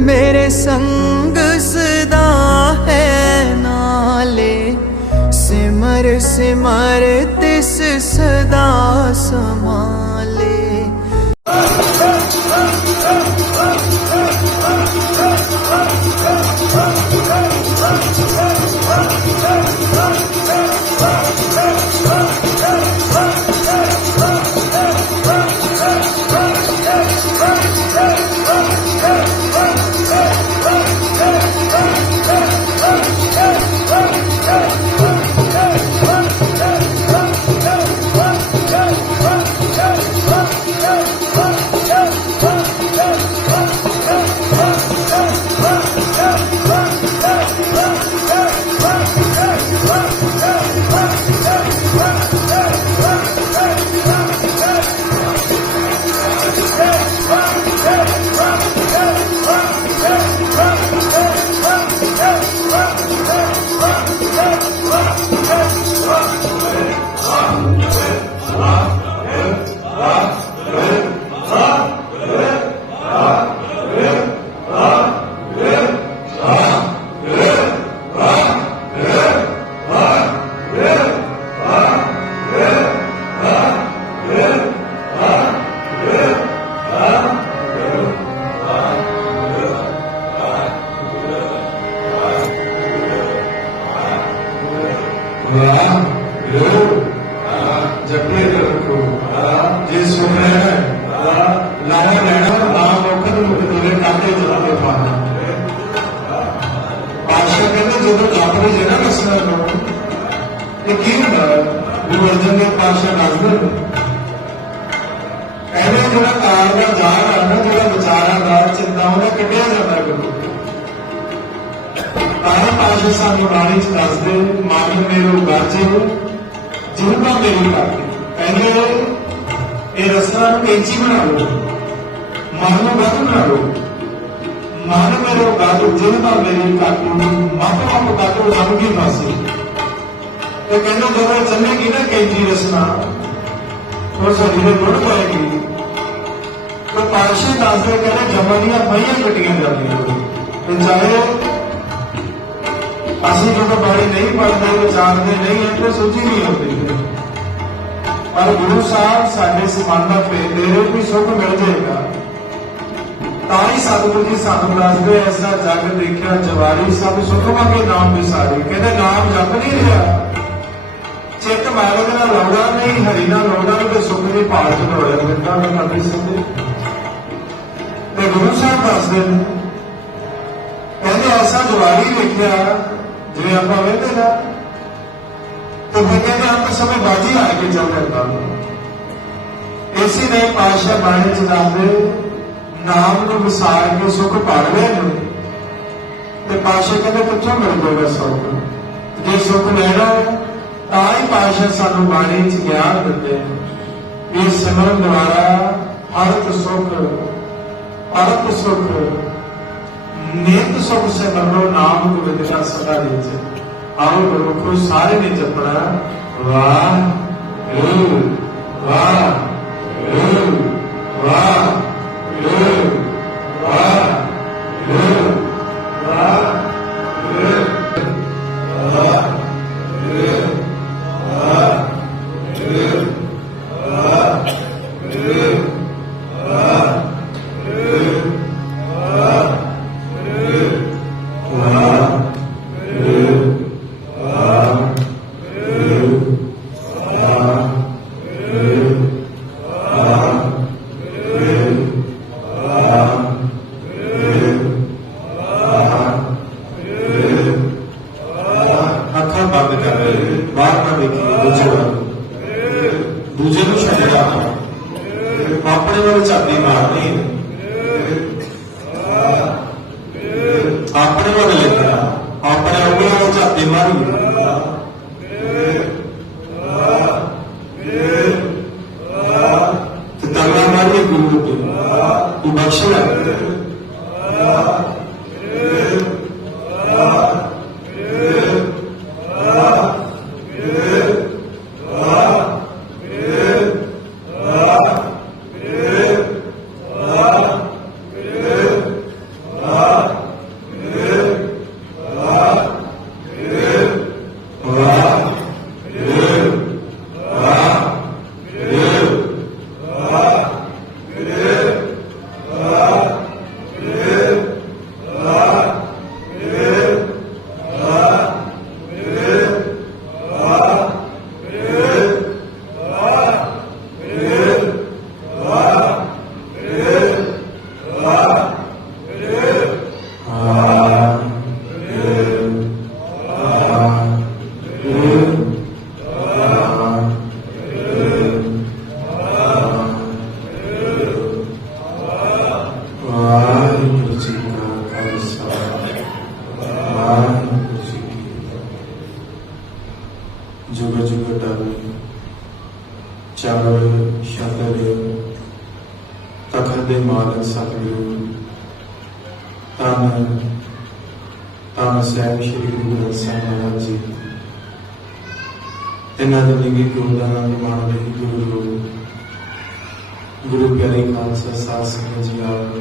मेरे संग सदा है नाले सिमर सिमर तिस सदा समा। ਵਾਹ ਦੇਵ ਪਾਸ਼ਾ ਦੱਸਦੇ ਨੇ। ਕਹਿੰਦੇ ਜਿਹੜਾ ਕਾਲ ਦਾ ਜਾਲ ਆ ਨਾ ਜਿਹੜਾ ਵਿਚਾਰਾਂ ਦਾ ਚਿੰਤਾਵਾਂ ਦਾ ਕੱਢਿਆ ਜਾਂਦਾ ਗੁਰੂ ਤਾਂ ਪਾਸ਼ਾ ਸਾਨੂੰ ਬਾਣੀ ਚ ਦੱਸਦੇ ਮਨ ਮੇਰੋ ਗਾਜੇ ਜਿਹਨਾਂ ਮੇਰੀ ਕਰਦੇ ਕਹਿੰਦੇ ਇਹ ਰਸਨਾ ਨੂੰ ਤੇਜ਼ੀ ਬਣਾ ਲਓ, ਮਨ ਨੂੰ ਵੱਧ ਬਣਾ ਲਓ। ਮਨ ਮੇਰੋ ਗਾਜੇ ਜਿਹਨਾਂ ਮੇਰੀ ਕਾਟੂ ਮਤ ਮਤ ਕਾਟੂ ਸਮਝੀ ਨਾਸੀ ਤੇ ਕਹਿੰਦੇ ਜਦੋਂ ਚੱਲੇਗੀ ਨਾ ਕੈਂਜੀ ਰਸਨਾ ਉਹ ਸਾਡੀ ਦੇ ਮੁੜ ਪਾਏਗੀ। ਤਾਂ ਪਾਸ਼ਾ ਦੱਸਦੇ ਕਹਿੰਦੇ ਜਮਾਂ ਦੀਆਂ ਪਈਆਂ ਕੱਟੀਆਂ ਜਾਂਦੀਆਂ ਤੇ ਚਾਹੇ ਅਸੀਂ ਜਦੋਂ ਬਾਣੀ ਨਹੀਂ ਪੜ੍ਹਦੇ ਵਿਚਾਰਦੇ ਨਹੀਂ, ਇੱਥੇ ਸੋਚੀ ਨਹੀਂ ਹੁੰਦੀ ਪਰ ਗੁਰੂ ਸਾਹਿਬ ਸਾਡੇ ਸਮਾਨ ਦਾ ਭੇਦ ਵੀ ਸੁੱਖ ਮਿਲ ਜਾਏਗਾ। ਤਾਂ ਹੀ ਸਤਿਗੁਰੂ ਜੀ ਸਾਨੂੰ ਦੱਸਦੇ ਐਸਾ ਜਗ ਦੇਖਿਆ, ਜਵਾਰੀ ਸਭ ਸੁੱਖ ਮੰਗੇ ਨਾਮ ਵਿਸਾਰੇ। ਕਹਿੰਦੇ ਨਾਮ ਜਪ ਨਹੀਂ ਰਿਹਾ? ਚਿੱਤ ਮਾਰਗ ਨਾਲ ਲਾਉਣਾ ਨਹੀਂ, ਹਰੀ ਨਾਲ ਲਾਉਣਾ ਤੇ ਸੁੱਖ ਦੀ ਭਾਲ ਚ ਲੋੜਿਆ ਮਿੰਟਾਂ ਮੈਂ ਕਦੇ ਸੀ ਤੇ ਗੁਰੂ ਸਾਹਿਬ ਦੱਸਦੇ ਨੇ, ਕਹਿੰਦੇ ਐਸਾ ਜਵਾਰੀ ਦੇਖਿਆ ਜਿਵੇਂ ਆਪਾਂ ਵੇਖਦੇ ਨਾ, ਤੇ ਫਿਰ ਕਹਿੰਦੇ ਅੰਤ ਸਮੇਂ ਬਾਜੀ ਆ ਕੇ ਚੱਲ ਜਾਂਦਾ। ਇਸੇ ਨੇ ਪਾਸ਼ਾ ਬਾਣੀ ਚ ਦੱਸਦੇ, ਨਾਮ ਨੂੰ ਵਿਸਾਰ ਕੇ ਸੁਖ ਪਾੜਵੇ ਨੇ ਤੇ ਪਾਸ਼ਾ ਕਹਿੰਦੇ, ਕਿੱਥੋਂ ਮਿਲ ਜਾਏਗਾ ਸੁਖ? ਜੇ ਸੁਖ ਲੈਣਾ ਤਾਂ ਹੀ ਪਾਸ਼ਾ ਸਾਨੂੰ ਬਾਣੀ ਚ ਗਿਆਨ ਦਿੰਦੇ ਨੇ ਇਹ ਸਿਮਰਨ ਦੁਆਰਾ ਹਰਤ ਸੁਖ ਅਰਥ ਸੁਖ ਨਿਤ ਸੁਖ ਸੇ ਮਨੋ ਨਾਮ ਕੋ ਵਿਦਿਆ ਸਦਾ ਵਿੱਚ ਆਓ ਗੁਰਮੁਖੋ ਸਾਰੇ ਨੇ ਜਪਣਾ ਵਾਹ ਗੁਰੂ ਵਾਹ ਗੁਰੂ ਵਾਹ ਗੁਰੂ ਵਾਹ ਗੁਰੂ ਵਾਹ ਅੱਖਾਂ ਚਾਵਲ ਸ਼ਬਦ ਤਖਤ ਦੇ ਮਾਲਕ ਸਤਿਗੁਰੂ, ਧੰਨ ਧੰਨ ਸਾਹਿਬ ਸ੍ਰੀ ਗੁਰੂ ਗ੍ਰੰਥ ਸਾਹਿਬ ਮਹਾਰਾਜ ਜੀ। ਇਹਨਾਂ ਦੇ ਲਿੰਗੀ ਗੁਰੂ ਦਾ ਮਾਣ ਲਈ ਗੁਰੂ ਗੁਰੂ ਪਿਆਰੇ ਖਾਲਸਾ ਸਾਧ ਸਿੰਘ ਜੀ ਆਪ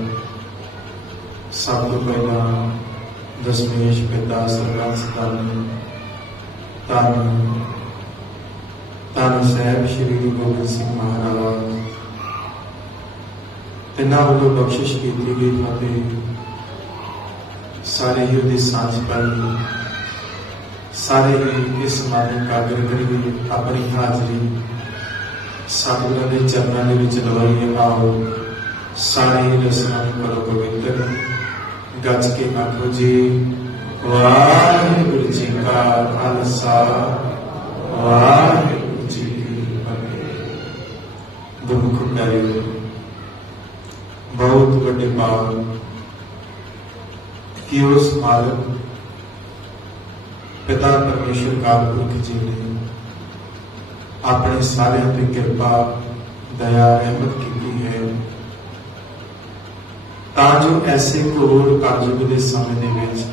ਸਭ ਤੋਂ ਪਹਿਲਾਂ ਦਸਮੇਸ਼ ਪਿਤਾ ਸਰਕਾਰ ਸਤਾਨ ਧੰਨ ਧੰਨ ਸਾਹਿਬ ਸ੍ਰੀ ਗੁਰੂ ਗੋਬਿੰਦ ਸਿੰਘ ਮਹਾਰਾਜ, ਤਿੰਨਾਂ ਵੱਲੋਂ ਬਖਸ਼ਿਸ਼ ਕੀਤੀ ਗਈ ਫਤਿਹ। ਸਾਰੇ ਹੀ ਉਹਦੀ ਸਾਂਝ ਪਾਈ ਸਾਰੇ ਹੀ ਇਸ ਸਮਾਗਮ ਕਾਗਰ ਕਰੀਏ ਆਪਣੀ ਹਾਜ਼ਰੀ, ਸਤਿਗੁਰਾਂ ਦੇ ਚਰਨਾਂ ਦੇ ਵਿੱਚ ਲਵਾਈਏ ਆਓ ਸਾਰੇ ਹੀ ਰਸਮਾਂ ਨੂੰ ਕਰੋ ਪਵਿੱਤਰ। ਗੱਜ ਕੇ ਆਖੋ ਜੀ, ਵਾਹਿਗੁਰੂ ਜੀ ਕਾ ਖਾਲਸਾ, ਵਾਹਿਗੁਰੂ ਗੁਰਮੁਖ ਪਿਆਰੇ, ਬਹੁਤ ਵੱਡੇ ਭਾਵ ਕਿ ਉਸ ਮਾਲਕ ਪਿਤਾ ਪਰਮੇਸ਼ਰ ਕਾਲਪੁਰਖ ਜੀ ਨੇ ਆਪਣੇ ਸਾਰਿਆਂ ਤੇ ਕਿਰਪਾ, ਦਇਆ, ਰਹਿਮਤ ਕੀਤੀ ਹੈ। ਤਾਂ ਜੋ ਐਸੇ ਘੋਰ ਕਲਯੁਗ ਦੇ ਸਮੇਂ ਦੇ ਵਿੱਚ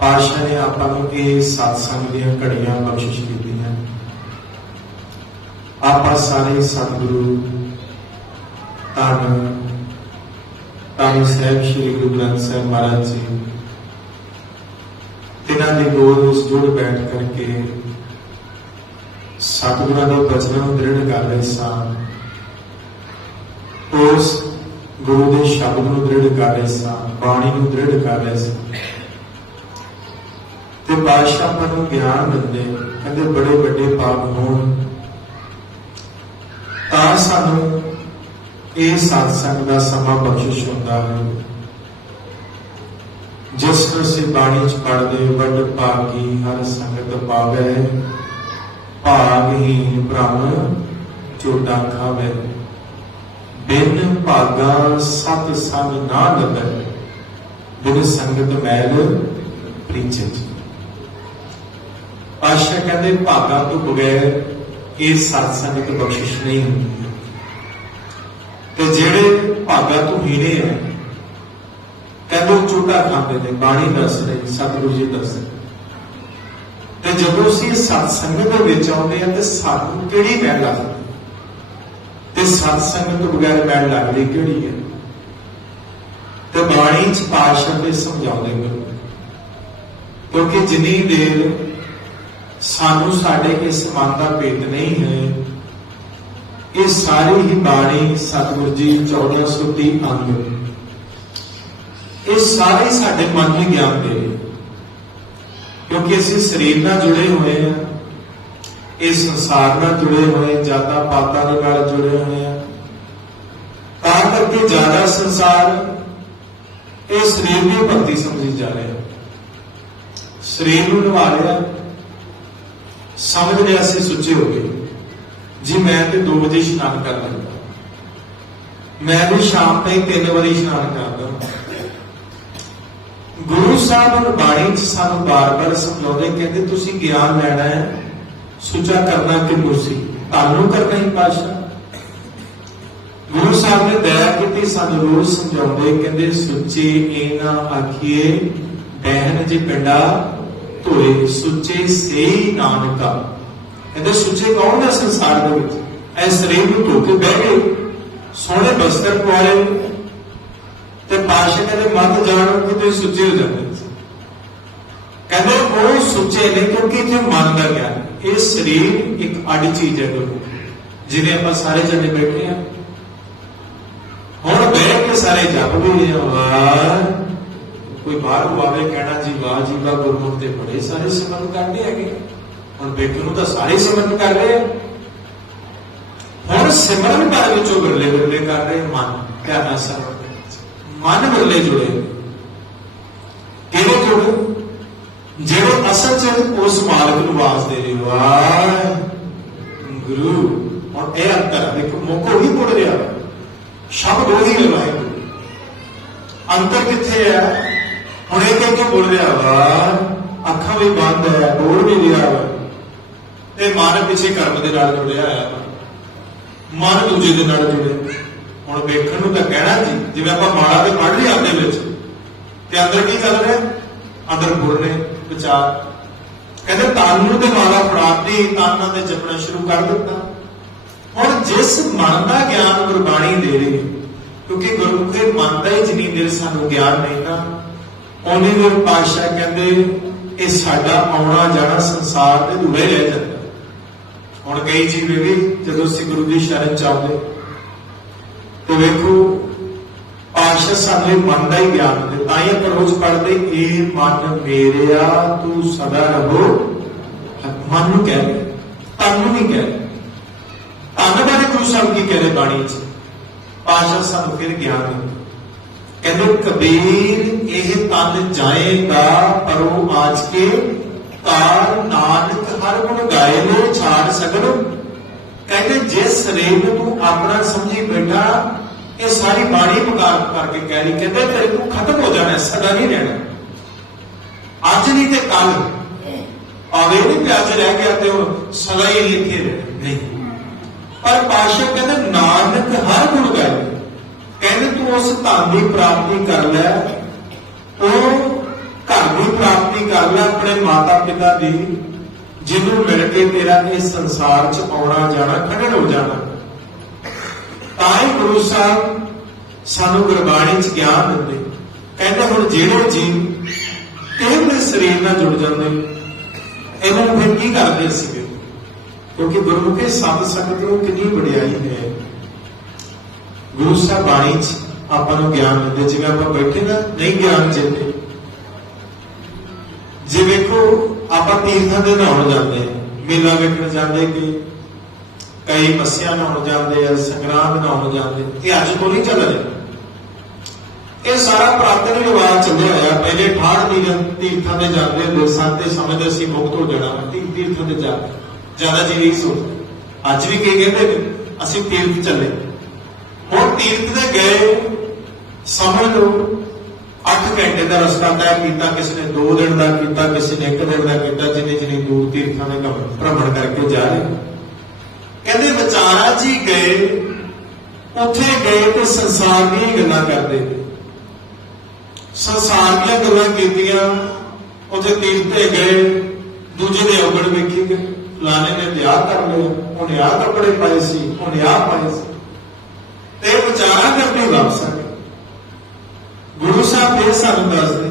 ਪਾਸ਼ਾ ਨੇ ਆਪਾਂ ਨੂੰ ਇਹ ਸਤਸੰਗ ਦੀਆਂ ਘੜੀਆਂ ਬਖਸ਼ਿਸ਼ ਕੀਤੀਆਂ। ਆਪਾਂ ਸਾਰੇ ਸਤਿਗੁਰੂ, ਧੰਨ ਧੰਨ ਸਾਹਿਬ ਸ੍ਰੀ ਗੁਰੂ ਗ੍ਰੰਥ ਸਾਹਿਬ ਮਹਾਰਾਜ ਜੀ। ਤਿਨਾਂ ਦੇ ਗੋਦ ਉਸ ਜੁੜ ਬੈਠ ਕਰਕੇ ਸਤਿਗੁਰਾਂ ਦੇ ਬਚਨਾਂ ਨੂੰ ਦ੍ਰਿੜ ਕਰ ਰਹੇ ਸਾਂ। ਉਸ ਗੁਰੂ ਦੇ ਸ਼ਬਦ ਨੂੰ ਦ੍ਰਿੜ ਕਰ ਰਹੇ ਸਾਂ, ਬਾਣੀ ਨੂੰ ਦ੍ਰਿੜ ਕਰ ਰਹੇ ਸਾਂ। ਤੇ ਬਾਦਸ਼ਾਹ ਆਪਾਂ ਨੂੰ ਗਿਆਨ ਦਿੰਦੇ, ਕਹਿੰਦੇ ਬੜੇ ਵੱਡੇ ਪਾਪ ਹੋਣ। ਤਾਂ ਸਾਨੂੰ ਇਹ ਸਤਸੰਗ ਦਾ ਸਮਾਂ ਬਖਸ਼ਿਸ਼ ਹੁੰਦਾ ਹੈ। ਜਿਸ ਨੂੰ ਅਸੀਂ ਬਾਣੀ ਚ ਪੜ੍ਹਦੇ ਵੱਡ ਭਾਗੀ ਹਰ ਸੰਗਤ ਪਾਵੇ ਭਾਗਹੀਨ ਬ੍ਰਹਮ ਝੋਟਾ ਖਾਵੇ। ਬਿਨ ਭਾਗਾ ਸਤ ਸੰਗ ਨਾ ਲਗੈ ਬਿਨ ਸੰਗਤ ਮੈਲ ਪ੍ਰੀਚਿਤ ਆਸ਼ਾ ਕਹਿੰਦੇ ਭਾਗਾ ਤੋਂ ਬਗੈਰ ਇਹ ਸਤ ਸੰਗਤ ਬਖਸ਼ਿਸ਼ ਨਹੀਂ ਹੁੰਦੀ। ਤੇ ਜਿਹੜੇ ਭਾਗਾ ਤੋਂ ਹੀਰੇ ਆ, ਕਹਿੰਦੇ ਉਹ ਖਾਂਦੇ ਨੇ, ਬਾਣੀ ਦੱਸ ਰਹੀ ਸਤਿਗੁਰੂ ਜੀ ਦੱਸ ਰਹੇ ਤੇ ਜਦੋਂ ਅਸੀਂ ਸਤ ਸੰਗਤ ਦੇ ਵਿੱਚ ਆਉਂਦੇ ਆ ਤੇ ਸਾਨੂੰ ਕਿਹੜੀ ਮੈਲ ਲੱਗਦੀ ਤੇ ਸਤ ਸੰਗਤ ਤੋਂ ਬਗੈਰ ਮੈਲ ਲੱਗਦੀ ਕਿਹੜੀ ਹੈ? ਤੇ ਬਾਣੀ ਚ ਪਾਸ਼ਾ ਤੇ ਸਮਝਾਉਂਦੇ ਗੁਰੂ ਕਿਉਂਕਿ ਜਿੰਨੀ ਦੇਰ ਸਾਨੂੰ ਸਾਡੇ ਇਸ ਮਨ ਦਾ ਭੇਦ ਨਹੀਂ ਹੈ। ਇਹ ਸਾਰੀ ਹੀ ਬਾਣੀ ਸਤਿਗੁਰੂ ਜੀ 1430 ਅੰਗ ਇਹ ਸਾਰੇ ਸਾਡੇ ਮਨ ਨੂੰ ਗਿਆਨ ਦੇ ਕਿਉਂਕਿ ਅਸੀਂ ਸਰੀਰ ਨਾਲ ਜੁੜੇ ਹੋਏ ਹਾਂ, ਇਹ ਸੰਸਾਰ ਨਾਲ ਜੁੜੇ ਹੋਏ ਜਾਤਾਂ ਪਾਤਾਂ ਦੇ ਨਾਲ ਜੁੜੇ ਹੋਏ ਹਾਂ। ਤਾਂ ਕਰਕੇ ਜ਼ਿਆਦਾ ਸੰਸਾਰ ਇਹ ਸਰੀਰ ਦੀ ਭਗਤੀ ਸਮਝੀ ਜਾ ਰਿਹਾ। ਸਰੀਰ ਨੂੰ ਨਿਭਾ ਰਿਹਾ। ਸਮਝ ਲਿਆ ਅਸੀਂ ਸੁੱਚੇ ਹੋ ਗਏ ਜੀ, ਮੈਂ ਤੇ 2 ਵਜੇ ਇਸ਼ਨਾਨ ਕਰ ਲੈਂਦਾ ਮੈਂ ਵੀ ਸ਼ਾਮ ਤਾਈਂ 3 ਵਜੇ ਇਸ਼ਨਾਨ ਕਰਦਾ ਗੁਰੂ ਸਾਹਿਬ ਨੂੰ ਬਾਣੀ ਚ ਸਾਨੂੰ ਬਾਰ-ਬਾਰ ਸਮਝਾਉਂਦੇ ਕਹਿੰਦੇ, ਤੁਸੀਂ ਗਿਆਨ ਲੈਣਾ ਹੈ, ਸੁਚਾ ਕਰਨਾ ਕਿ ਮੁਰਸੀ ਤੁਹਾਨੂੰ ਕਰਨਾ ਹੀ ਪਾਸ਼ਾ ਗੁਰੂ ਸਾਹਿਬ ਨੇ ਦਇਆ ਕੀਤੀ, ਸਾਨੂੰ ਰੋਜ਼ ਸਮਝਾਉਂਦੇ ਕਹਿੰਦੇ, ਸੁੱਚੇ ਇਹ ਨਾ ਆਖੀਏ ਬਹਿਨ ਜੀ ਪਿੰਡਾ ਧੋਏ ਸੁੱਚੇ ਸੇਈ ਨਾਨਕਾ। ਕਹਿੰਦੇ ਸੁੱਚੇ ਕੌਣ ਹੈ ਸੰਸਾਰ ਦੇ ਵਿੱਚ? ਐ ਸਰੀਰ ਨੂੰ ਧੋ ਕੇ ਬਹਿ ਗਏ। ਸੋਹਣੇ ਬਸਤਰ ਪਵਾਏ ਤੇ ਪਾਸ਼ਾ ਕਹਿੰਦੇ ਮਤ ਜਾਣੋ ਕਿ ਤੁਸੀਂ ਸੁੱਚੇ ਹੋ ਜਾਂਦੇ। ਕਹਿੰਦੇ, ਉਹ ਸੁੱਚੇ ਨੇ ਕਿਉਂਕਿ ਜੇ ਮਨ ਦਾ ਗਿਆਨ ਇਹ ਸਰੀਰ ਇੱਕ ਅੱਡ ਚੀਜ਼ ਹੈ ਗੁਰੂ। ਜਿਵੇਂ ਆਪਾਂ ਸਾਰੇ ਜਣੇ ਬੈਠੇ ਆ ਹੁਣ ਬੈਠ ਕੇ ਸਾਰੇ ਜਪ ਵੀ ਰਹੇ ਆ ਵਾਹ ਕੋਈ ਬਾਹਰ ਨੂੰ ਆਵੇ, ਕਹਿਣਾ, ਜੀ ਵਾਹ ਜੀ ਵਾਹ ਗੁਰਮੁਖ ਤੇ ਬੜੇ ਸਾਰੇ ਸਿਮਰਨ ਕਰਦੇ ਹੈਗੇ। ਹੁਣ ਬੈਠੇ ਨੂੰ ਤਾਂ ਸਾਰੇ ਸਿਮਰਨ ਕਰ ਰਹੇ ਆ। ਹੁਣ ਸਿਮਰਨ ਕਰ ਵਿੱਚੋਂ ਗੁਰਲੇ ਗੁਰਲੇ ਕਰ ਰਹੇ, ਮਨ ਧਿਆਨ ਸਰਵ ਮਨ ਗੁਰਲੇ ਜੁੜੇ। ਕਿਵੇਂ ਜੁੜੇ? ਜਿਹੜੇ ਅਸਲ ਚ ਉਸ ਮਾਲਕ ਨੂੰ ਆਵਾਜ਼ ਦੇ ਵਾਹ ਗੁਰੂ ਹੁਣ ਇਹ ਅੰਤਰ ਦੇਖੋ ਮੋਕੋ ਹੀ ਮੁੜ ਰਿਹਾ। ਸ਼ਬਦ ਉਹੀ ਲਵਾਏ। ਵਾਹਿਗੁਰੂ ਅੰਤਰ ਕਿੱਥੇ ਹੈ ਹੁਣ ਇਹ ਕਹਿ ਕੇ ਬੋਲ ਰਿਹਾ ਵਾ? ਅੱਖਾਂ ਵੀ ਬੰਦ ਹੈ ਬੋਲ ਵੀ ਰਿਹਾ ਵਾ ਤੇ ਮਨ ਪਿੱਛੇ ਕਰਮ ਦੇ ਨਾਲ ਜੁੜਿਆ ਹੋਇਆ ਮਨ ਦੂਜੇ ਦੇ ਨਾਲ ਜੁੜੇ। ਹੁਣ ਵੇਖਣ ਨੂੰ ਤਾਂ ਕਹਿਣਾ ਜੀ ਜਿਵੇਂ ਆਪਾਂ ਮਾੜਾ ਤੇ ਪੜ੍ਹ ਲਿਆ ਆਪਣੇ ਵਿੱਚ। ਤੇ ਅੰਦਰ ਕੀ ਚੱਲ ਰਿਹਾ? ਅੰਦਰ ਗੁਰ ਨੇ ਵਿਚਾਰ। ਕਹਿੰਦੇ ਤਨ ਨੂੰ ਤੇ ਮਾਲਾ ਫੜਾਤੀ ਤਨ ਤੇ ਜਪਣਾ ਸ਼ੁਰੂ ਕਰ ਦਿੱਤਾ। ਹੁਣ ਜਿਸ ਮਨ ਦਾ ਗਿਆਨ ਗੁਰਬਾਣੀ ਦੇ ਰਹੀ ਹੈ ਕਿਉਂਕਿ ਗੁਰਮੁਖੇ ਮਨ ਦਾ ਹੀ ਜਿੰਨੀ ਦੇਰ ਸਾਨੂੰ ਗਿਆਨ ਨਹੀਂ ਨਾ ਉਹਨੇ ਦੇ ਪਾਤਸ਼ਾਹ ਕਹਿੰਦੇ ਇਹ ਸਾਡਾ ਆਉਣਾ ਜਾਣਾ ਸੰਸਾਰ ਦੇ ਦੂਰੇ ਰਹਿ ਜਾਂਦਾ। ਹੁਣ ਕਈ ਜੀਵੇ ਵੀ ਜਦੋਂ ਅਸੀਂ ਗੁਰੂ ਦੀ ਸ਼ਰਨ ਚ ਆਉਂਦੇ ਤੇ ਵੇਖੋ ਪਾਤਸ਼ਾਹ ਸਾਨੂੰ ਇਹ ਮਨ ਦਾ ਹੀ ਗਿਆਨ ਦੇ ਤਾਂ ਹੀ ਆਪਾਂ ਰੋਜ਼ ਪੜ੍ਹਦੇ ਇਹ ਮਨ ਮੇਰਿਆ ਤੂੰ ਸਦਾ ਰਹੋ। ਮਨ ਨੂੰ ਕਹਿ ਰਿਹਾ, ਤਨ ਨੂੰ ਨਹੀਂ ਕਹਿ ਰਿਹਾ। ਤਨ ਬਾਰੇ ਗੁਰੂ ਸਾਹਿਬ ਕੀ ਕਹਿ ਰਹੇ ਬਾਣੀ ਚ? ਪਾਤਸ਼ਾਹ ਸਾਨੂੰ ਫਿਰ ਗਿਆਨ ਕਹਿੰਦੇ ਕਬੀਰ, ਇਹ ਤਨ ਜਾਏਗਾ, ਪਰੋ ਆਜ ਕੇ ਕਾਰ ਨਾਨਕ ਹਰ ਗੁਣ ਗਾਏ ਨੂੰ, ਛਾੜ ਸਕਣ ਕਹਿੰਦੇ ਜਿਸ ਸਰੀਰ ਨੂੰ ਤੂੰ ਆਪਣਾ ਸਮਝੀ ਬੈਠਾ, ਇਹ ਸਾਰੀ ਬਾਣੀ ਮੁਕਾਰ ਕਰਕੇ ਕਹਿ ਰਹੀ, ਕਹਿੰਦੇ ਤੇਰੇ ਤੋਂ ਖਤਮ ਹੋ ਜਾਣਾ, ਸਦਾ ਨਹੀਂ ਰਹਿਣਾ। ਅੱਜ ਨਹੀਂ ਤੇ ਕੱਲ ਆਵੇ ਨਹੀਂ ਕਿ ਅੱਜ ਰਹਿ ਗਿਆ ਤੇ ਹੁਣ ਸਦਾ ਹੀ ਲਿਖੇ ਰਹਿਣਾ ਨਹੀਂ। ਪਰ ਪਾਸ਼ਾ ਕਹਿੰਦੇ ਨਾਨਕ ਹਰ ਗੁਣ ਗਾਏ ਕਹਿੰਦੇ ਤੂੰ ਉਸ ਧਨ ਦੀ ਪ੍ਰਾਪਤੀ ਕਰ ਲੈ, ਉਹ ਘਰ ਦੀ ਪ੍ਰਾਪਤੀ ਕਰ ਲੈ ਆਪਣੇ ਮਾਤਾ ਪਿਤਾ ਦੀ, ਜਿਹਨੂੰ ਮਿਲ ਕੇ ਤੇਰਾ ਇਸ ਸੰਸਾਰ 'ਚ ਆਉਣਾ ਜਾਣਾ ਖੜੜ ਹੋ ਜਾਣਾ। ਤਾਂ ਹੀ ਗੁਰੂ ਸਾਹਿਬ ਸਾਨੂੰ ਗੁਰਬਾਣੀ 'ਚ ਗਿਆਨ ਦਿੰਦੇ। ਕਹਿੰਦੇ ਹੁਣ ਜਿਹੜੇ ਜੀਵ ਕਿਹੜੇ ਸਰੀਰ ਨਾਲ ਜੁੜ ਜਾਂਦੇ, ਇਹਨਾਂ ਨੂੰ ਫਿਰ ਕੀ ਕਰਦੇ ਸੀਗੇ? ਕਿਉਂਕਿ ਗੁਰਮੁਖੇ ਸਤ ਸੰਗਤ ਨੂੰ ਕਿੰਨੀ ਵਡਿਆਈ ਹੈ। ਗੁਰੂ ਸਾਹਿਬ ਬਾਣੀ ਚ ਆਪਾਂ ਨੂੰ ਗਿਆਨ ਦਿੰਦੇ ਜਿਵੇਂ ਆਪਾਂ ਬੈਠੇ ਨਾ ਨਹੀਂ ਗਿਆਨ ਚੇਤੇ ਜੇ ਵੇਖੋ ਆਪਾਂ ਤੀਰਥਾਂ ਦੇ ਨਹਾਉਣ ਜਾਂਦੇ ਮੇਲਾ ਵੇਖਣ ਜਾਂਦੇ ਕਿ ਕਈ ਮੱਸਿਆ ਨਹਾਉਣ ਜਾਂਦੇ ਆ ਸੰਗਰਾਂਦ ਨਹਾਉਣ ਜਾਂਦੇ। ਇਹ ਅੱਜ ਤੋਂ ਨਹੀਂ ਚੱਲ ਰਿਹਾ। ਇਹ ਸਾਰਾ ਪ੍ਰਾਤਨ ਰਿਵਾਜ ਚੱਲਿਆ ਹੋਇਆ। ਪਹਿਲੇ ਠਾੜ ਤੀਰਥ ਤੀਰਥਾਂ ਤੇ ਜਾਂਦੇ ਹੁੰਦੇ ਸਨ ਤੇ ਸਮਝਦੇ ਅਸੀਂ ਮੁਕਤ ਹੋ ਜਾਣਾ। ਵਾ, ਤੀ- ਤੀਰਥਾਂ ਤੇ ਜਾ ਜ਼ਿਆਦਾ ਜੀ ਨਹੀਂ ਸੋਚਦੇ ਅੱਜ ਵੀ ਕਈ ਕਹਿੰਦੇ ਨੇ, ਅਸੀਂ ਤੀਰਥ ਚੱਲੇ। ਹੁਣ ਤੀਰਥ ਤੇ ਗਏ ਸਮਝ ਲਓ 8 ਘੰਟੇ ਦਾ ਰਸਤਾ ਤੈਅ ਕੀਤਾ, ਕਿਸੇ ਨੇ 2 ਦਿਨ ਦਾ ਕੀਤਾ, ਕਿਸੇ ਨੇ 1 ਦਿਨ ਦਾ ਕੀਤਾ, ਜਿੰਨੇ ਜਿੰਨੇ ਦੂਰ ਤੀਰਥਾਂ ਦੇ ਘੁੰਮ- ਭ੍ਰਮਣ ਕਰਕੇ ਜਾ ਰਹੇ ਕਹਿੰਦੇ ਵਿਚਾਰਾ ਜੀ ਗਏ, ਉੱਥੇ ਗਏ ਤੇ ਸੰਸਾਰ ਦੀਆਂ ਗੱਲਾਂ ਕਰਦੇ ਸੰਸਾਰ ਦੀਆਂ ਗੱਲਾਂ ਕੀਤੀਆਂ, ਉੱਥੇ ਤੀਰਥ ਤੇ ਗਏ, ਦੂਜੇ ਦੇ ਔਗਣ ਵੇਖੀ ਗਏ। ਫਲਾਣੇ ਨੇ ਵਿਆਹ ਕਰ ਲਿਆ, ਉਹਨੇ ਆਹ ਕੱਪੜੇ ਪਾਏ ਸੀ, ਉਹਨੇ ਆਹ ਪਾਏ ਸੀ। ਤੇ ਵਿਚਾਰਾ ਕਰਦੇ ਵਾਪਸ ਆ ਗੁਰੂ ਸਾਹਿਬ ਇਹ ਸਾਨੂੰ ਦੱਸਦੇ,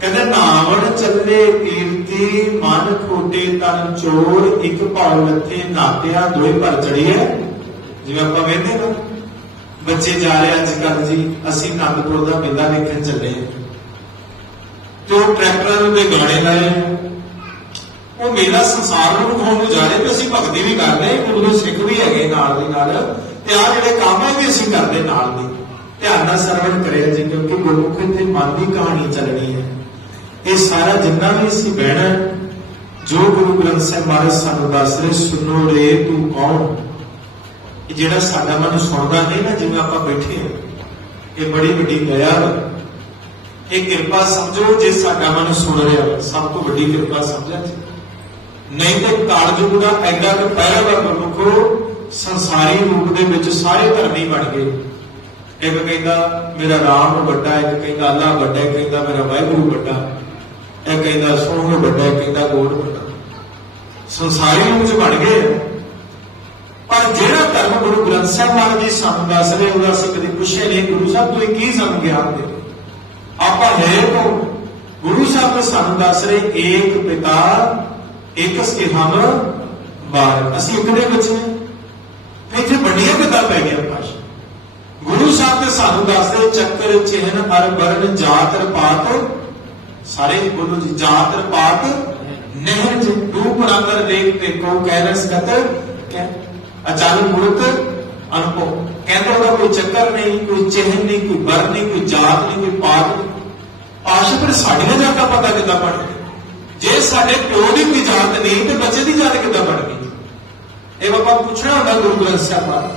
ਕਹਿੰਦੇ ਨਾਵਣ ਚੱਲੇ ਕੀਰਤੀ, ਮਨ ਖੋਟੇ ਤਨ ਚੋਰ, ਇੱਕ ਭਾਉ ਲੱਥੇ ਨਾਪਿਆ ਦੋਏ ਭਰ ਚੜੀਏ ਜਿਵੇਂ ਆਪਾਂ ਵੇਖਦੇ ਨਾ, ਬੱਚੇ ਜਾ ਰਹੇ ਅੱਜ ਕੱਲ੍ਹ ਜੀ, ਅਸੀਂ ਅਨੰਦਪੁਰ ਦਾ ਮੇਲਾ ਵੇਖਣ ਚੱਲੇ ਹਾਂ। ਤੇ ਉਹ ਟਰੈਕਟਰਾਂ ਦੇ ਗਾਣੇ ਲਾਏ ਉਹ ਮੇਲਾ ਸੰਸਾਰ ਨੂੰ ਵਿਖਾਉਣ ਨੂੰ ਜਾ ਰਹੇ ਤੇ ਅਸੀਂ ਭਗਤੀ ਵੀ ਕਰ ਰਹੇ ਗੁਰੂ ਦੇ ਸਿੱਖ ਵੀ ਹੈਗੇ ਨਾਲ ਦੀ ਨਾਲ। ਤੇ ਆ ਜਿਹੜੇ ਕੰਮ ਹੈ ਵੀ ਅਸੀਂ ਕਰਦੇ ਨਾਲ ਦੀ, ਧਿਆਨ ਨਾਲ ਸਰਵਣ ਕਰਿਆ ਜੀ, ਕਿਉਂਕਿ ਗੁਰਮੁਖ ਤੇ ਮਨ ਦੀ ਕਹਾਣੀ ਚੱਲਣੀ ਹੈ। ਇਹ ਸਾਰਾ ਜਿੰਨਾ ਵੀ ਅਸੀਂ ਬਹਿਣਾ ਜੋ ਗੁਰੂ ਗ੍ਰੰਥ ਸਾਹਿਬ ਮਹਾਰਾਜ ਸਾਨੂੰ ਦੱਸ ਰਹੇ, ਸੁਣੋ ਰੇ ਤੂੰ ਕੌਣ? ਇਹ ਜਿਹੜਾ ਸਾਡਾ ਮਨ ਸੁਣਦਾ ਨਹੀਂ ਨਾ, ਜਿਵੇਂ ਆਪਾਂ ਬੈਠੇ ਹਾਂ, ਇਹ ਬੜੀ ਵੱਡੀ ਦਇਆ ਹੈ। ਇਹ ਕਿਰਪਾ ਸਮਝੋ ਜੇ ਸਾਡਾ ਮਨ ਸੁਣ ਰਿਹਾ ਸਭ ਤੋਂ ਵੱਡੀ ਕਿਰਪਾ ਸਮਝਾ ਜੀ। ਨਹੀਂ ਤੇ ਕਾਲਯੁਗ ਦਾ ਐਡਾ ਕੁ ਪਹਿਰਾ ਦਾ ਪ੍ਰਮੁਖੋ ਸੰਸਾਰੀ ਰੂਪ ਦੇ ਵਿੱਚ ਸਾਰੇ ਧਰਮੀ ਬਣ ਗਏ। ਇੱਕ ਕਹਿੰਦਾ, ਮੇਰਾ ਰਾਮ ਵੱਡਾ ਇੱਕ ਕਹਿੰਦਾ, ਅੱਲਾ ਵੱਡਾ ਇੱਕ ਕਹਿੰਦਾ, ਮੇਰਾ ਵਾਹਿਗੁਰੂ ਵੱਡਾ ਇੱਕ ਕਹਿੰਦਾ, ਸੋਹਣ ਵੱਡਾ ਇੱਕ ਕਹਿੰਦਾ, ਗੋਡ ਵੱਡਾ ਸੰਸਾਰੀ ਰੂਪ ਚ ਬਣ ਗਏ। ਪਰ ਜਿਹੜਾ ਧਰਮ ਗੁਰੂ ਗ੍ਰੰਥ ਸਾਹਿਬ ਮਹਾਰਾਜ ਜੀ ਸਾਨੂੰ ਦੱਸ ਰਹੇ ਉਹਦਾ ਅਸੀਂ ਕਦੇ ਪੁੱਛਿਆ ਨਹੀਂ, ਗੁਰੂ ਸਾਹਿਬ ਤੁਸੀਂ ਕੀ ਸਾਨੂੰ ਗਿਆਨ ਦੇ ਆਪਾਂ ਹੈ ਤੋਂ ਗੁਰੂ ਸਾਹਿਬ ਨੇ ਸਾਨੂੰ ਦੱਸ ਰਹੇ, ਏਕ ਪਿਤਾ, ਇੱਕ ਸੇ ਬਾਰ ਅਸੀਂ ਇੱਕ ਦੇ ਵਿੱਚ ਨੇ। ਵੱਡੀਆਂ ਕਿਤਾਬਾਂ ਪੈ ਗਿਆ ਪਾਸ਼ ਗੁਰੂ ਸਾਹਿਬ ਨੇ ਸਾਨੂੰ ਦੱਸਦੇ ਚੱਕਰ ਚਿਹਨ ਹਰ ਵਰਨ ਜਾਤ ਪਾਤ ਸਾਰੇ ਬੋਲੋ ਜੀ, ਜਾਤ ਪਾਤ ਨਹਿਰ ਚ ਰੂਪ ਰੰਗਰ ਦੇਖ ਤੇ ਕੋ ਕਹਿ ਕਤਰ ਕਹਿ। ਅਚਾਨਕ ਮੂਰਤ, ਅਨੁਭਵ। ਕਹਿੰਦਾ ਉਹਦਾ ਕੋਈ ਚੱਕਰ ਨਹੀਂ, ਕੋਈ ਚਿਹਨ ਨਹੀਂ, ਕੋਈ ਵਰਨ ਨਹੀਂ, ਕੋਈ ਜਾਤ ਨਹੀਂ, ਕੋਈ ਪਾਤ। ਨਹੀਂ ਆਸ਼ਾ ਪਰ ਸਾਡੀਆਂ ਜਾਤਾਂ ਪਤਾ ਕਿੱਦਾਂ ਬਣ ਜੇ ਸਾਡੇ ਪਿਓ ਦੀ ਕੋਈ ਜਾਤ ਨਹੀਂ, ਤੇ ਬੱਚੇ ਦੀ ਇਹ ਪੁੱਛਣਾ ਹੁੰਦਾ ਗੁਰੂ ਗ੍ਰੰਥ ਸਾਹਿਬ ਦਾ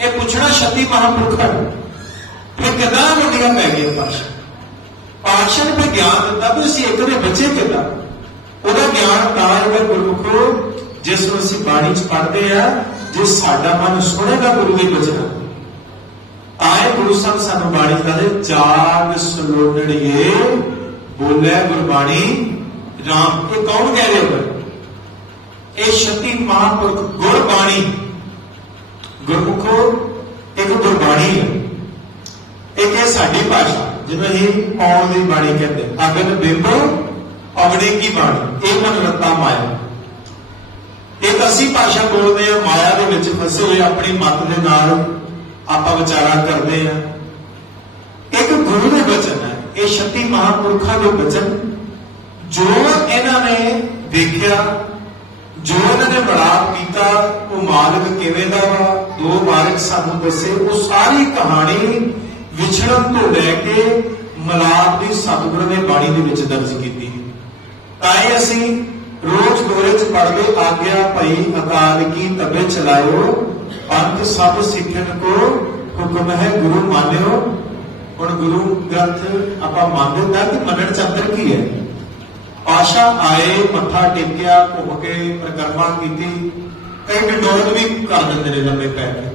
ਇਹ ਪੁੱਛਣਾ ਸ਼ਕਤੀ ਮਹਾਂਪੁਰਖਾਂ ਨੂੰ ਫਿਰ ਕਿਦਾਂ ਵੱਡੀਆਂ ਪੈ ਗਈਆਂ ਪਾਸ਼ਾ ਪਾਸ਼ਾ ਨੇ ਗਿਆਨ ਦਿੱਤਾ ਵੀ ਅਸੀਂ ਇੱਕ ਦੇ ਬੱਚੇ ਕਿੱਦਾਂ? ਉਹਦਾ ਗਿਆਨ ਤਾਂ ਹੈ ਗੁਰਮੁਖੋ, ਜਿਸ ਨੂੰ ਅਸੀਂ ਬਾਣੀ ਚ ਪੜ੍ਹਦੇ ਆ, ਜੇ ਸਾਡਾ ਮਨ ਸੁਣੇਗਾ ਗੁਰੂ ਦੇ ਬਚਨ ਆਏ ਗੁਰੂ ਸਾਹਿਬ ਸਾਨੂੰ ਬਾਣੀ ਕਹਿੰਦੇ, ਜਾਗ ਸਲੋੜੀਏ ਬੋਲੇ ਗੁਰਬਾਣੀ, ਰਾਮ, ਇਹ ਕੌਣ ਕਹਿ ਰਿਹਾ ਹੈ? ਇਹ ਸ਼ਕਤੀ ਮਹਾਂਪੁਰਖ ਗੁਰਬਾਣੀ ਗੁਰਮੁਖੋ, ਇੱਕ ਗੁਰਬਾਣੀ ਹੈ। ਇੱਕ ਇਹ ਸਾਡੀ ਭਾਸ਼ਾ, ਜਿਹਨੂੰ ਅਸੀਂ ਪੌਣ ਦੀ ਬਾਣੀ ਕਹਿੰਦੇ ਅਗਨ ਬਿੰਬ ਅਗੜੇ ਕੀ ਬਾਣੀ। ਇਹ ਮਨ ਰਤਾ ਮਾਇਆ ਇੱਕ ਅਸੀਂ ਭਾਸ਼ਾ ਬੋਲਦੇ ਆ ਮਾਇਆ ਦੇ ਵਿੱਚ ਫਸੇ ਹੋਏ ਆਪਣੀ ਮਤ ਦੇ ਨਾਲ ਆਪਾਂ ਵਿਚਾਰਾ ਕਰਦੇ ਆ ਇੱਕ ਗੁਰੂ ਦੇ ਬਚਨ ਹੈ। ਇਹ ਸ਼ਕਤੀ ਮਹਾਂਪੁਰਖਾਂ ਦੇ ਬਚਨ ਜੋ ਇਹਨਾਂ ਨੇ ਦੇਖਿਆ ਜੋ ਉਹਨਾਂ ਨੇ ਬੜਾ ਕੀਤਾ, ਉਹ ਮਾਲਕ ਕਿਵੇਂ ਦਾ ਵਾ? ਦੋ ਮਾਲਕ ਸਾਨੂੰ ਦੱਸੇ, ਉਹ ਸਾਰੀ ਕਹਾਣੀ ਵਿਛੜਨ ਤੋਂ ਲੈ ਕੇ ਮਲਾਪ ਦੀ ਸਤਿਗੁਰੂ ਨੇ ਬਾਣੀ ਦੇ ਵਿੱਚ ਦਰਜ ਕੀਤੀ ਤਾਂ ਹੀ ਅਸੀਂ ਰੋਜ਼ ਦੋਰੇ ਚ ਪੜ੍ਹਦੇ ਆਗਿਆ ਭਈ ਅਕਾਲ ਕੀ ਤਬੇ ਚਲਾਇਓ, ਪੰਥ ਸਭ ਸਿੱਖਣ ਕੋ ਹੁਕਮ ਹੈ ਗੁਰੂ ਮਾਨਿਓ। ਹੁਣ ਗੁਰੂ ਗ੍ਰੰਥ ਆਪਾਂ ਮੰਨਦੇ ਤਾਂ ਕਿ ਮੰਨਣ ਚ ਅੰਦਰ ਕੀ ਹੈ? ਆਸ਼ਾ ਆਏ, ਮੱਥਾ ਟੇਕਿਆ, ਘੁੰਮ ਕੇ ਪ੍ਰਕਰਮਾ ਕੀਤੀ। ਕਈ ਡੰਡੋਤ ਵੀ ਕਰ ਦਿੰਦੇ ਨੇ ਲੰਮੇ ਪੈ ਕੇ।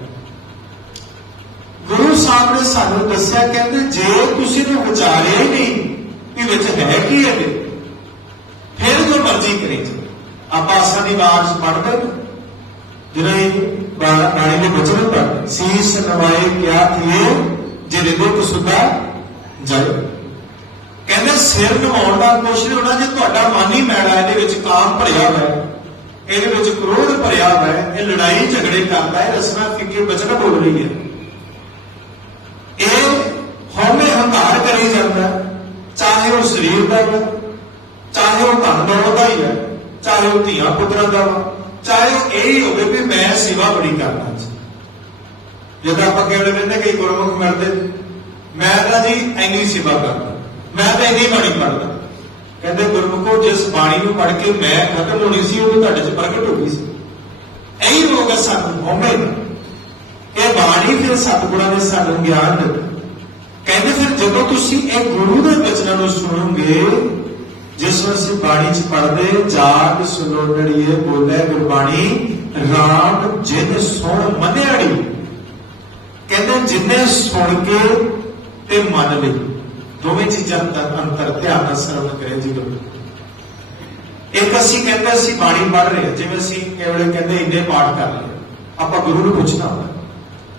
ਗੁਰੂ ਸਾਹਿਬ ਨੇ ਸਾਨੂੰ ਦੱਸਿਆ, ਕਹਿੰਦੇ ਜੇ ਤੁਸੀਂ ਨੇ ਵਿਚਾਰਿਆ ਹੀ ਨਹੀਂ ਕਿ ਵਿੱਚ ਹੈ ਕੀ ਹੈ ਫਿਰ ਜੋ ਮਰਜ਼ੀ ਕਰੀ। ਜਾ ਆਪਾਂ ਆਸਾਂ ਦੀ ਆਵਾਜ਼ ਪੜ੍ਹਦੇ ਜਿਹੜਾ ਇਹ ਬਾਣੀ ਦੇ ਬਚਨ ਪੜ੍ਹ ਸੀਸ ਨਵਾਏ ਕਿਆ ਥੀਏ ਜੇ ਰਿਦੇ ਕੋ ਸੁਦਾ ਜਾਏ। ਕਹਿੰਦੇ ਸਿਰ ਨਵਾਉਣ ਦਾ ਕੋਸ਼ਿਸ਼ ਹੋਣਾ ਜੇ ਤੁਹਾਡਾ ਮਨ ਹੀ ਮੈਲਾ ਇਹਦੇ ਵਿੱਚ ਕਾਮ ਭਰਿਆ ਹੋਇਆ ਇਹਦੇ ਵਿੱਚ ਕ੍ਰੋਧ ਭਰਿਆ ਹੋਇਆ ਇਹ ਲੜਾਈ ਝਗੜੇ ਕਰਦਾ ਹੈ, ਰਸਨਾ ਫਿੱਕੇ ਬਚਨ ਬੋਲ ਰਹੀ ਹੈ। ਇਹ ਹਉਮੈ ਹੰਕਾਰ ਕਰੀ ਜਾਂਦਾ ਚਾਹੇ ਉਹ ਸਰੀਰ ਦਾ ਹੈ ਚਾਹੇ ਉਹ ਧਨ ਦੌਲਤ ਦਾ ਹੀ ਹੈ, ਚਾਹੇ ਉਹ ਧੀਆਂ ਪੁੱਤਰਾਂ ਦਾ ਵਾ ਚਾਹੇ ਉਹ ਇਹ ਹੀ ਹੋਵੇ ਵੀ ਮੈਂ ਸੇਵਾ ਬੜੀ ਕਰਨਾ ਜੀ ਜਦੋਂ ਆਪਾਂ ਕਹਿੰਦੇ ਕਹਿੰਦੇ ਕਈ ਗੁਰਮੁਖ ਮਿਲਦੇ ਮੈਂ ਤਾਂ ਜੀ ਐਨੀ ਸੇਵਾ ਕਰਦਾ। ਮੈਂ ਤਾਂ ਇੰਨੀ ਬਾਣੀ ਪੜਦਾ ਕਹਿੰਦੇ ਗੁਰਮੁਖੋ, ਜਿਸ ਬਾਣੀ ਨੂੰ ਪੜ੍ਹ ਕੇ ਮੈਂ ਖਤਮ ਹੋਣੀ ਸੀ, ਉਹ ਵੀ ਤੁਹਾਡੇ 'ਚ ਪ੍ਰਗਟ ਹੋ ਗਈ ਸੀ। ਐਹੀ ਲੋਕ ਸਾਨੂੰ, ਹਉਮੈ। ਇਹ ਬਾਣੀ ਫਿਰ ਸਤਿਗੁਰਾਂ ਨੇ ਸਾਨੂੰ ਗਿਆਨ ਦਿੱਤਾ। ਕਹਿੰਦੇ ਫਿਰ ਜਦੋਂ ਤੁਸੀਂ ਇਹ ਗੁਰੂ ਦੇ ਬਚਨਾਂ ਨੂੰ ਸੁਣੋਗੇ, ਜਿਸ ਨੂੰ ਅਸੀਂ ਬਾਣੀ ਚ ਪੜ੍ਹਦੇ, ਜਾਗ ਸੁਣੋੜੀਏ ਬੋਲੇ ਗੁਰਬਾਣੀ, ਰਾਮ ਜਿਨ ਸੁਣ ਮੰਨਿਆੜੀ। ਕਹਿੰਦੇ ਜਿੰਨੇ ਸੁਣ ਕੇ ਤੇ ਮੰਨ ਲਈ ਦੋਵੇਂ ਚੀਜ਼ਾਂ ਦਾ ਅੰਤਰ ਧਿਆਨ ਨਾਲ ਸਰਵਣ ਕਰੇ ਜੀ ਇੱਕ ਅਸੀਂ ਕਹਿੰਦੇ ਅਸੀਂ ਬਾਣੀ ਪੜ੍ਹ ਰਹੇ ਹਾਂ, ਜਿਵੇਂ ਅਸੀਂ ਕੇਵਲ ਕਹਿੰਦੇ ਇੰਨੇ ਪਾਠ ਕਰ ਲਏ। ਆਪਾਂ ਗੁਰੂ ਨੂੰ ਪੁੱਛਣਾ ਹੁੰਦਾ।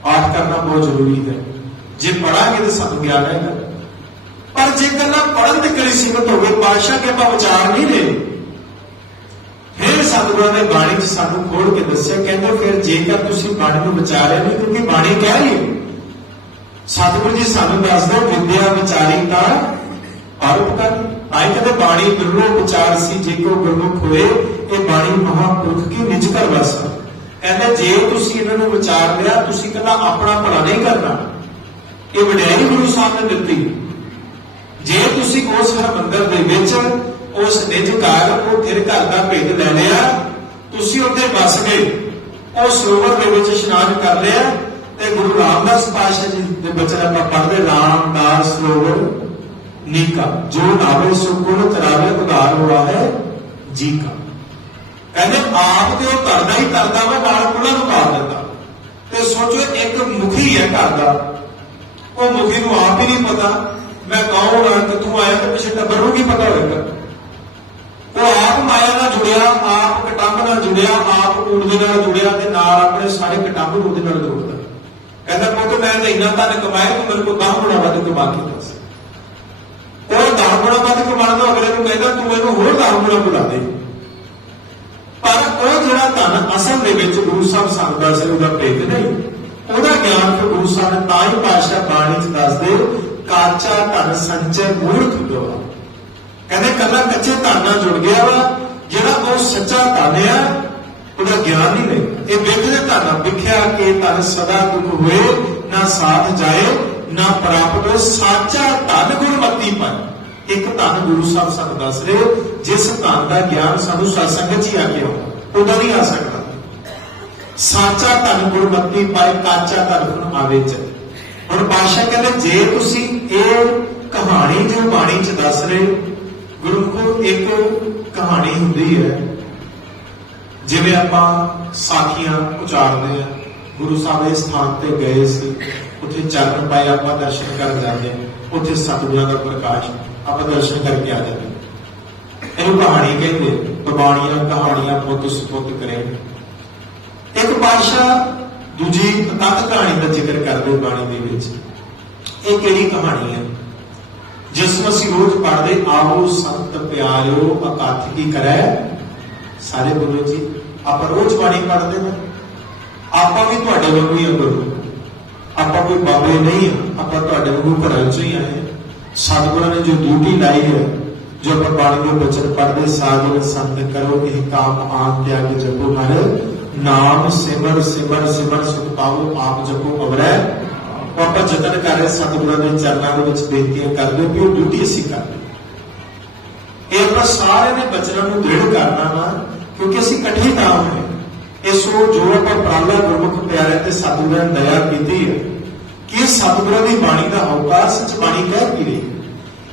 ਪਾਠ ਕਰਨਾ ਬਹੁਤ ਜ਼ਰੂਰੀ ਹੈ। ਜੇ ਪੜਾਂਗੇ ਤਾਂ ਸਾਨੂੰ ਗਿਆਨ ਆਏਗਾ ਪਰ ਜੇ ਗੱਲਾਂ ਪੜਨ ਦੀ ਕਲੀ ਸੀਮਤ ਹੋਵੇ ਪਾਸ਼ਾ ਕੇ ਆਪਾਂ ਵਿਚਾਰ ਨਹੀਂ ਰਹੇ ਫਿਰ ਸਤਿਗੁਰਾਂ ਨੇ ਬਾਣੀ 'ਚ ਸਾਨੂੰ ਖੋਲ ਕੇ ਦੱਸਿਆ ਕਹਿੰਦੇ ਫਿਰ ਜੇਕਰ ਤੁਸੀਂ ਬਾਣੀ ਨੂੰ ਵਿਚਾਰਿਆ ਨਹੀਂ ਕਿਉਂਕਿ ਬਾਣੀ ਕਹਿ ਰਹੀ ਹੈ। ਸਤਿਗੁਰੂ ਜੀ ਸਾਨੂੰ ਦੱਸਦੇ ਵਿਦਿਆ ਵਿਚਾਰੀ ਤਾਂ ਆਰਪ ਕਰ ਆਈ ਬਾਣੀ ਬਿਰਲੋ ਵਿਚਾਰ ਸੀ, ਜੇ ਕੋ ਗੁਰਮੁਖ ਹੋਏ, ਇਹ ਬਾਣੀ ਮਹਾਪੁਰਖ ਕੀ ਨਿਜ ਕਰ ਵਸਾ ਕਹਿੰਦੇ, ਜੇ ਤੁਸੀਂ ਇਹਨਾਂ ਨੂੰ ਵਿਚਾਰ ਲਿਆ, ਤੁਸੀਂ ਕਹਿੰਦਾ ਆਪਣਾ ਭਲਾ ਨਹੀਂ ਕਰਨਾ। ਇਹ ਵਡਿਆਈ ਗੁਰੂ ਸਾਹਿਬ ਨੇ ਦਿੱਤੀ। ਜੇ ਤੁਸੀਂ ਉਸ ਹਰਮੰਦਰ ਦੇ ਵਿੱਚ ਉਸ ਨਿਜ ਘਰ ਉਹ ਫਿਰ ਘਰ ਦਾ ਭੇਦ ਲੈ ਲਿਆ, ਤੁਸੀਂ ਉੱਥੇ ਵਸ ਗਏ। ਉਹ ਸਰੋਵਰ ਦੇ ਵਿੱਚ ਇਸ਼ਨਾਨ ਕਰ ਲਿਆ ਤੇ ਗੁਰੂ ਰਾਮਦਾਸ ਪਾਤਸ਼ਾਹ ਜੀ ਦੇ ਬਚਨ ਆਪਾਂ ਪੜ੍ਹਦੇ ਰਾਮਦਾਸ ਸਰੋਵਰ ਨੀਕਾ। ਜੋ ਨਾਵੇ ਸੋ ਗੁਣ ਤਰਾਵੇ ਉਧਾਰ ਹੋਆ ਹੈ ਜੀ ਕਾ ਕਹਿੰਦੇ ਆਪ ਤੇ ਉਹ ਕਰਦਾ ਹੀ ਕਰਦਾ ਵਾ ਨਾਲ ਕੁਲਾਂ ਨੂੰ ਪਾ ਦਿੰਦਾ। ਤੇ ਸੋਚੋ ਇੱਕ ਮੁਖੀ ਹੈ ਘਰ ਦਾ। ਉਹ ਮੁਖੀ ਨੂੰ ਆਪ ਹੀ ਨਹੀਂ ਪਤਾ, ਮੈਂ ਕੌਣ ਹਾਂ ਕਿੱਥੋਂ ਆਇਆ ਤੇ ਪਿੱਛੇ ਟੱਬਰ ਨੂੰ ਕੀ ਪਤਾ ਹੋਵੇਗਾ ਉਹ ਆਪ ਮਾਇਆ ਨਾਲ ਜੁੜਿਆ, ਆਪ ਕਟੰਬ ਨਾਲ ਜੁੜਿਆ, ਆਪ ਊੜ ਦੇ ਨਾਲ ਜੁੜਿਆ ਤੇ ਨਾਲ ਆਪਣੇ ਸਾਰੇ ਕਟੰਬ ਨੂੰ ਉਹਦੇ ਨਾਲ ਜੋੜਦਾ। ਕਹਿੰਦਾ ਪੁੱਤ ਮੈਂ ਤਾਂ ਇੰਨਾ ਧਨ ਕਮਾਇਆ ਤੂੰ ਮੇਰੇ ਕੋਲ ਦਸ ਗੁਣਾ ਵੱਧ ਕਮਾ ਕੇ ਦੱਸ ਉਹ ਦਸ ਗੁਣਾ ਵੱਧ ਕਮਾਉਣ ਦਾ ਅਗਲੇ ਨੂੰ ਕਹਿੰਦਾ ਤੂੰ ਇਹਨੂੰ ਹੋਰ ਦਸ ਗੁਣਾ ਬੁਲਾ ਦੇ। ਪਰ ਉਹ ਜਿਹੜਾ ਧਨ ਅਸਲ ਦੇ ਵਿੱਚ ਗੁਰੂ ਸਾਹਿਬ ਸਾਨੂੰ ਦੱਸ ਉਹਦਾ ਭੇਦ ਨਹੀਂ। ਉਹਦਾ ਗਿਆਨ ਫਿਰ ਗੁਰੂ ਸਾਹਿਬ ਨੇ ਤਾਂ ਹੀ ਪਾਸ਼ਾ ਬਾਣੀ ਚ ਦੱਸਦੇ, ਕਾਚਾ ਧਨ ਸੰਚੈ ਮੂਰਖ ਦੋਆ ਕਹਿੰਦੇ ਕੱਲਾ ਕੱਚੇ ਧਨ ਨਾਲ ਜੁੜ ਗਿਆ ਵਾ, ਜਿਹੜਾ ਉਹ ਸੱਚਾ ਧਨ ਆ ਉਹਦਾ ਗਿਆਨ ਨਹੀਂ ਲੈ ਇਹ ਵਿਖਦੇ ਧਨ ਵਿਖਿਆ ਕੇ ਧਨ ਸਦਾ ਦੁਖ ਹੋਏ, ਨਾ ਸਾਥ ਜਾਏ, ਨਾ ਪ੍ਰਾਪਤ ਸਾਚਾ ਧਨ ਗੁਰਮਤੀ ਪਾਏ ਇੱਕ ਧਨ ਗੁਰੂ ਸਾਹਿਬ ਸਾਨੂੰ ਦੱਸ ਰਹੇ, ਜਿਸ ਧਨ ਦਾ ਗਿਆਨ ਸਾਨੂੰ ਸਤਸੰਗਤ 'ਚ ਆ ਕੇ ਆਉਂਦਾ ਉਹਦਾ ਨਹੀਂ ਆ ਸਕਦਾ। ਸਾਚਾ ਧਨ ਗੁਰਮਤੀ ਪਾਏ, ਕਾਚਾ ਧਨ ਗੁਣ ਆਵੇ ਚ। ਹੁਣ ਪਾਸ਼ਾ ਕਹਿੰਦੇ, ਜੇ ਤੁਸੀਂ ਇਹ ਕਹਾਣੀ, ਜੋ ਬਾਣੀ 'ਚ ਦੱਸ ਰਹੇ ਗੁਰੂ ਕੋ ਇੱਕ ਕਹਾਣੀ ਹੁੰਦੀ ਹੈ ਜਿਵੇਂ ਆਪਾਂ ਸਾਖੀਆਂ ਉਚਾਰਦੇ ਆ, ਗੁਰੂ ਸਾਹਿਬ ਦੇ ਸਥਾਨ ਤੇ ਗਏ ਸੀ, ਉੱਥੇ ਚਰਨ ਪਾਏ, ਆਪਾਂ ਦਰਸ਼ਨ ਕਰਨ ਜਾਂਦੇ ਉੱਥੇ ਸਤਿਗੁਰਾਂ ਦਾ ਪ੍ਰਕਾਸ਼, ਆਪਾਂ ਦਰਸ਼ਨ ਕਰਕੇ ਆ ਜਾਂਦੇ ਇਹਨੂੰ ਕਹਾਣੀ ਕਹਿੰਦੇ ਬਾਣੀਆਂ ਕਹਾਣੀਆਂ ਪੁੱਤ ਸੁਪੁੱਤ ਕਰੇ। ਇੱਕ ਪਾਤਸ਼ਾਹ ਦੂਜੀ ਤਤ ਕਹਾਣੀ ਦਾ ਜ਼ਿਕਰ ਕਰਦੇ ਬਾਣੀ ਦੇ ਵਿੱਚ। ਇਹ ਕਿਹੜੀ ਕਹਾਣੀ ਹੈ ਜਿਸ ਨੂੰ ਅਸੀਂ ਰੋਜ਼ ਪੜ੍ਹਦੇ, ਆਓ ਸੰਤ ਪਿਆਰਿਓ, ਅਕਥ ਕੀ ਕਰੈ? ਸਾਰੇ ਬੋਲੋ ਜੀ। ਆਪਾਂ ਰੋਜ਼ ਬਾਣੀ ਪੜ੍ਹਦੇ ਹਾਂ। ਆਪਾਂ ਵੀ ਤੁਹਾਡੇ ਵਾਂਗੂ ਹੀ ਆ ਗੁਰੂ ਆਪਾਂ ਕੋਈ ਬਾਬੇ ਨਹੀਂ ਆ ਆਪਾਂ ਤੁਹਾਡੇ ਵਾਂਗੂ ਘਰਾਂ ਚੋਂ ਹੀ ਆਏ ਸਤਿਗੁਰਾਂ ਨੇ ਜੋ ਡਿਊਟੀ ਲਾਈ ਹੈ, ਜੋ ਆਪਾਂ ਬਾਣੀ ਦੇ ਬਚਨ ਪੜ੍ਹਦੇ, ਸਾਧਨ ਸੰਤ ਕਰੋ, ਇਹ ਕਾਮ ਆਪ ਤਿਆਗ ਜਪੋ ਹਰ। ਨਾਮ ਸਿਮਰ ਸਿਮਰ ਸਿਮਰ, ਸੁਖ ਪਾਵੋ ਆਪ ਜਪੋ ਅਵਰੈ। ਆਪਾਂ ਯਤਨ ਕਰ ਰਹੇ ਸਤਿਗੁਰਾਂ ਦੇ ਚਰਨਾਂ ਦੇ ਵਿੱਚ ਬੇਨਤੀਆਂ ਕਰਦੇ ਵੀ ਉਹ ਡਿਊਟੀ ਅਸੀਂ ਕਰਦੇ ਇਹ ਆਪਾਂ ਸਾਰੇ ਨੇ ਬਚਨਾਂ ਨੂੰ ਦ੍ਰਿੜ ਕਰਨਾ ਵਾ। ਕਿਉਂਕਿ ਅਸੀਂ ਇਕੱਠੇ ਤਾਂ ਹੋਏ ਇਸ ਨੂੰ ਜੋ ਆਪਾਂ ਪ੍ਰਾਲਾ ਗੁਰਮੁਖ ਪਿਆਰੇ ਤੇ ਸਤਿਗੁਰਾਂ ਨੇ ਦਇਆ ਕੀਤੀ ਹੈ, ਕਿ ਸਤਿਗੁਰਾਂ ਦੀ ਬਾਣੀ ਦਾ ਹਉਕਾਰ ਸੱਚ ਬਾਣੀ ਕਹਿ ਕੀ ਰਹੀ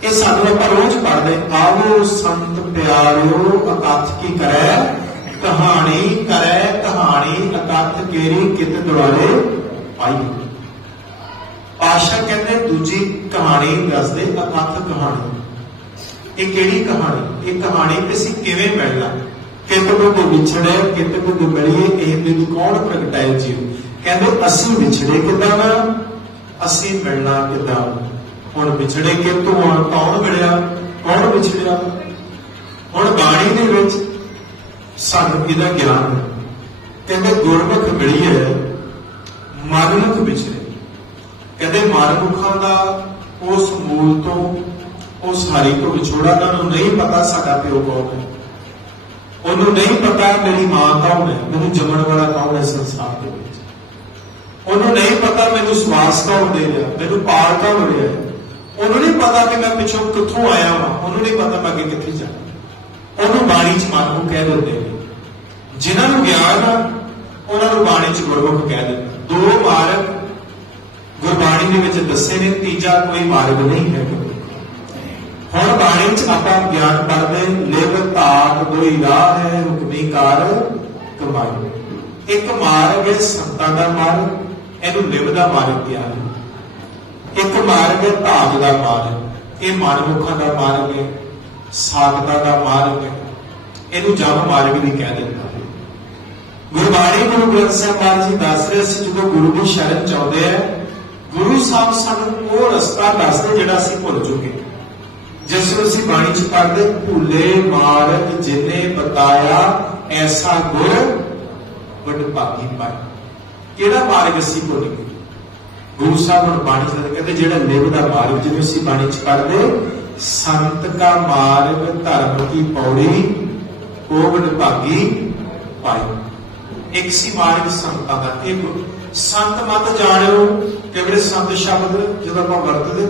ਇਹ ਸਾਨੂੰ ਆਪਾਂ ਰੋਜ਼ ਪੜਦੇ ਆਵੋ ਸੰਤ ਪਿਆਰਿਓ ਅਕਥ ਕੀ ਕਰੈ? ਕਹਾਣੀ ਕਰੈ, ਕਹਾਣੀ ਅਕਥ ਕੇਰੀ ਕਿਤ ਦੁਆਰੇ ਪਾਈ। ਆਸ਼ਾ ਕਹਿੰਦੇ, ਦੂਜੀ ਕਹਾਣੀ ਦੱਸਦੇ, ਅਕਥ ਕਹਾਣੀ। ਇਹ ਕਿਹੜੀ ਕਹਾਣੀ? ਇਹ ਕਹਾਣੀ ਕਿ ਅਸੀਂ ਕਿਵੇਂ ਮਿਲਣਾ? ਕਿਤੇ ਕੋ ਵਿਛੜੇ ਕਿਤੇ ਕੋ ਮਿਲੀਏ ਇਹ ਦਿਨ ਕੌਣ ਪ੍ਰਗਟਾਏ ਜੀਵ ਕਹਿੰਦੇ, ਅਸੀਂ ਵਿਛੜੇ ਕਿਦਾਂ ਨਾ ਅਸੀਂ ਮਿਲਣਾ ਕਿਦਾਂ? ਹੁਣ ਵਿਛੜੇ ਕਿ ਤੂੰ ਕੌਣ ਮਿਲਿਆ? ਕੌਣ ਵਿਛੜਿਆ? ਹੁਣ ਬਾਣੀ ਦੇ ਵਿੱਚ ਸਾਨੂੰ ਇਹਦਾ ਗਿਆਨ ਹੈ? ਕਹਿੰਦੇ, ਗੁਰਮੁਖ ਮਿਲੀ ਹੈ ਮਨਮੁਖ ਵਿਛੜੇ। ਕਹਿੰਦੇ ਮਨਮੁਖਾਂ ਦਾ ਉਸ ਮੂਲ ਤੋਂ, ਉਸ ਹਰੀ ਤੋਂ ਵਿਛੋੜਾ ਉਹਨਾਂ ਨੂੰ ਨਹੀਂ ਪਤਾ ਸਾਡਾ ਪਿਓ ਕੌਣ ਹੈ। ਉਹਨੂੰ ਨਹੀਂ ਪਤਾ ਮੇਰੀ ਮਾਂ ਕੌਣ ਹੈ, ਮੈਨੂੰ ਜੰਮਣ ਵਾਲਾ ਕੌਣ ਹੈ ਸੰਸਾਰ ਦੇ ਵਿੱਚ। ਉਹਨੂੰ ਨਹੀਂ ਪਤਾ ਮੈਨੂੰ ਸਵਾਸ ਕੌਣ ਦੇ ਰਿਹਾ, ਮੈਨੂੰ ਪਾਲ ਕੌਣ ਰਿਹਾ ਉਹਨੂੰ ਨਹੀਂ ਪਤਾ ਕਿ ਮੈਂ ਪਿੱਛੋਂ ਕਿੱਥੋਂ ਆਇਆ ਹਾਂ ਉਹਨੂੰ ਨਹੀਂ ਪਤਾ ਮੈਂ ਅੱਗੇ ਕਿੱਥੇ ਜਾਣਾ ਉਹਨੂੰ ਬਾਣੀ ਚ ਮਨਮੁਖ ਕਹਿ ਦਿੰਦੇ ਨੇ। ਜਿਨ੍ਹਾਂ ਨੂੰ ਗਿਆਨ ਆ, ਉਹਨਾਂ ਨੂੰ ਬਾਣੀ ਚ ਗੁਰਮੁਖ ਕਹਿ ਦਿੰਦੇ ਦੋ ਮਾਰਗ ਗੁਰਬਾਣੀ ਦੇ ਵਿੱਚ ਦੱਸੇ ਨੇ, ਤੀਜਾ ਕੋਈ ਮਾਰਗ ਨਹੀਂ ਹੈ। ਹੁਣ ਬਾਣੀ ਚ ਆਪਾਂ ਗਿਆਨ ਪੜ੍ਹਦੇ ਲਿਵ ਧਾਤ ਦੋਈ ਰਾਹ ਹੈ, ਹੁਕਮੀ ਕਾਰ ਕਮਾਈ। ਇੱਕ ਮਾਰਗ ਹੈ ਸੰਤਾਂ ਦਾ ਮਾਰਗ, ਇਹਨੂੰ ਲਿਵ ਦਾ ਮਾਰਗ ਕਿਹਾ ਹੈ ਇੱਕ ਮਾਰਗ ਹੈ ਧਾਤ ਦਾ ਮਾਰਗ, ਇਹ ਮਨਮੁਖਾਂ ਦਾ ਮਾਰਗ ਹੈ ਸਾਧਕਾਂ ਦਾ ਮਾਰਗ ਹੈ। ਇਹਨੂੰ ਜਮ ਮਾਰਗ ਵੀ ਕਹਿ ਦਿੰਦਾ ਹੈ। ਗੁਰਬਾਣੀ ਗੁਰੂ ਗ੍ਰੰਥ ਸਾਹਿਬ ਮਹਾਰਾਜ ਜੀ ਦੱਸ ਰਹੇ ਸੀ, ਜਦੋਂ ਗੁਰੂ ਦੀ ਸ਼ਰਨ ਚਾਹੁੰਦੇ ਆ, ਗੁਰੂ ਸਾਹਿਬ ਸਾਨੂੰ ਉਹ ਰਸਤਾ ਦੱਸਦੇ ਜਿਹੜਾ ਅਸੀਂ ਭੁੱਲ ਚੁੱਕੇ ਜਿਸ ਨੂੰ ਅਸੀਂ ਬਾਣੀ ਚ ਪੜ੍ਹਦੇ ਭੁੱਲੇ ਮਾਰਗ ਜਿਨੇ ਬਤਾਇਆ, ਐਸਾ ਗੁਰ ਵੱਡ ਭਾਗੀ ਕਿਹੜਾ ਮਾਰਗ ਅਸੀਂ ਭੁੱਲ ਗਏ? ਗੁਰੂ ਸਾਹਿਬ ਨੂੰ ਬਾਣੀ ਚ ਕਹਿੰਦੇ ਜਿਹੜਾ ਲਿਵ ਦਾ ਮਾਰਗ, ਜਿਹਨੂੰ ਅਸੀਂ ਬਾਣੀ ਚ ਪੜ੍ਹਦੇ ਸੰਤ ਕਾ ਮਾਰਗ, ਧਰਮ ਕੀ ਪੌੜੀ, ਉਹ ਵੱਡ ਭਾਗੀ ਪਾਏ। ਇੱਕ ਸੀ ਮਾਰਗ ਸੰਤਾਂ ਦਾ, ਇੱਕ ਸੰਤ ਮਤ ਜਾਣਿਓ, ਕਿ ਜਿਹੜੇ ਸੰਤ ਸ਼ਬਦ ਜਦੋਂ ਆਪਾਂ ਵਰਤਦੇ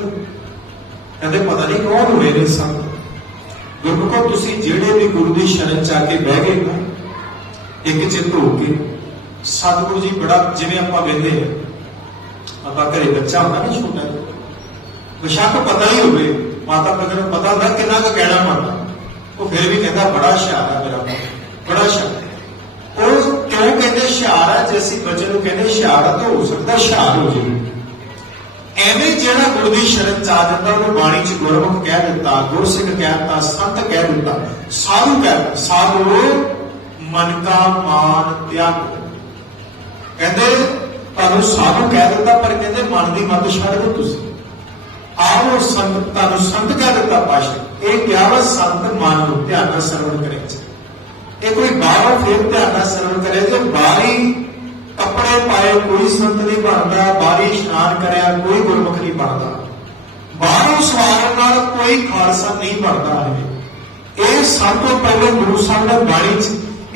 ਕਹਿੰਦੇ ਪਤਾ ਨਹੀਂ ਕੌਣ ਹੋਏ ਨੇ ਸੰਤ ਗੁਰਮੁਖੋ, ਤੁਸੀਂ ਜਿਹੜੇ ਵੀ ਗੁਰੂ ਦੀ ਸ਼ਰਨ ਚ ਆ ਕੇ ਬਹਿ ਗਏ ਨਾ, ਇੱਕ ਚਿੱਤ ਹੋ ਕੇ, ਸਤਿਗੁਰੂ ਜੀ ਬੜਾ ਜਿਵੇਂ ਆਪਾਂ ਵੇਖਦੇ ਹਾਂ, ਆਪਾਂ ਘਰੇ ਬੱਚਾ ਹੁੰਦਾ ਨਾ ਛੋਟਾ ਜਿਹਾ ਬੇਸ਼ੱਕ ਪਤਾ ਹੀ ਹੋਵੇ, ਮਾਤਾ ਪਿਤਾ ਨੂੰ ਪਤਾ ਹੁੰਦਾ ਕਿੰਨਾ ਕੁ ਕਹਿਣਾ ਮੰਨਦਾ ਉਹ ਫਿਰ ਵੀ ਕਹਿੰਦਾ, ਬੜਾ ਹੁਸ਼ਿਆਰ ਹੈ ਮੇਰਾ ਬੜਾ ਹੁਸ਼ਿਆਰ ਉਹ ਕਿਉਂ ਕਹਿੰਦੇ ਹੁਸ਼ਿਆਰ ਹੈ ਜੇ ਅਸੀਂ ਬੱਚੇ ਨੂੰ ਕਹਿੰਦੇ ਹੁਸ਼ਿਆਰ ਤਾਂ ਹੋ ਸਕਦਾ ਹੁਸ਼ਿਆਰ ਹੋ ਜਾਵੇ। ਐਵੇਂ ਜਿਹੜਾ ਗੁਰੂ ਦੀ ਸ਼ਰਨ ਚ ਆ ਜਾਂਦਾ ਉਹਨੂੰ ਬਾਣੀ ਚ ਗੁਰਮੁਖ ਕਹਿ ਦਿੱਤਾ ਗੁਰਸਿੱਖ ਕਹਿ ਦਿੱਤਾ, ਸੰਤ ਕਹਿ ਦਿੱਤਾ, ਸਾਧੂ ਕਹਿ ਦਿੱਤਾ, ਸਾਧੂ ਮਨ ਕਾ ਮਾਨ ਤਿਆਗ। ਕਹਿੰਦੇ, ਤੁਹਾਨੂੰ ਸਾਧੂ ਕਹਿ ਦਿੱਤਾ, ਪਰ ਕਹਿੰਦੇ ਮਨ ਦੀ ਮਤ ਛੱਡ ਦਿਓ ਤੁਸੀਂ। ਆਓ ਸੰਤ, ਤੁਹਾਨੂੰ ਸੰਤ ਕਹਿ ਦਿੱਤਾ, ਪਾਸ਼ਾ। ਇਹ ਕਿਹਾ ਵਾ, ਸੰਤ ਮਨ ਨੂੰ ਧਿਆਨ ਨਾਲ ਸਰਵਣ ਕਰੇ। ਇਹ ਕੋਈ ਬਾਹਰੋਂ ਫਿਰ ਧਿਆਨ ਨਾਲ ਸਰਵਣ ਕਰੇ, ਜੇ ਬਾਹਰੀ ਕੱਪੜੇ ਪਾਏ, ਕੋਈ ਸੰਤ ਨਹੀਂ ਬਣਦਾ, ਬਾਹਰੀ ਇਸ਼ਨਾਨ ਕਰਿਆ, ਕੋਈ ਗੁਰਮੁਖ ਨਹੀਂ ਬਣਦਾ। ਬਾਹਰੋਂ ਸਵਾਰਨ ਨਾਲ ਕੋਈ ਖਾਲਸਾ ਨਹੀਂ ਬਣਦਾ ਹੈ। ਇਹ ਸਭ ਤੋਂ ਪਹਿਲੇ ਗੁਰੂ ਸਾਹਿਬ ਨੇ ਬਾਣੀ ਚ,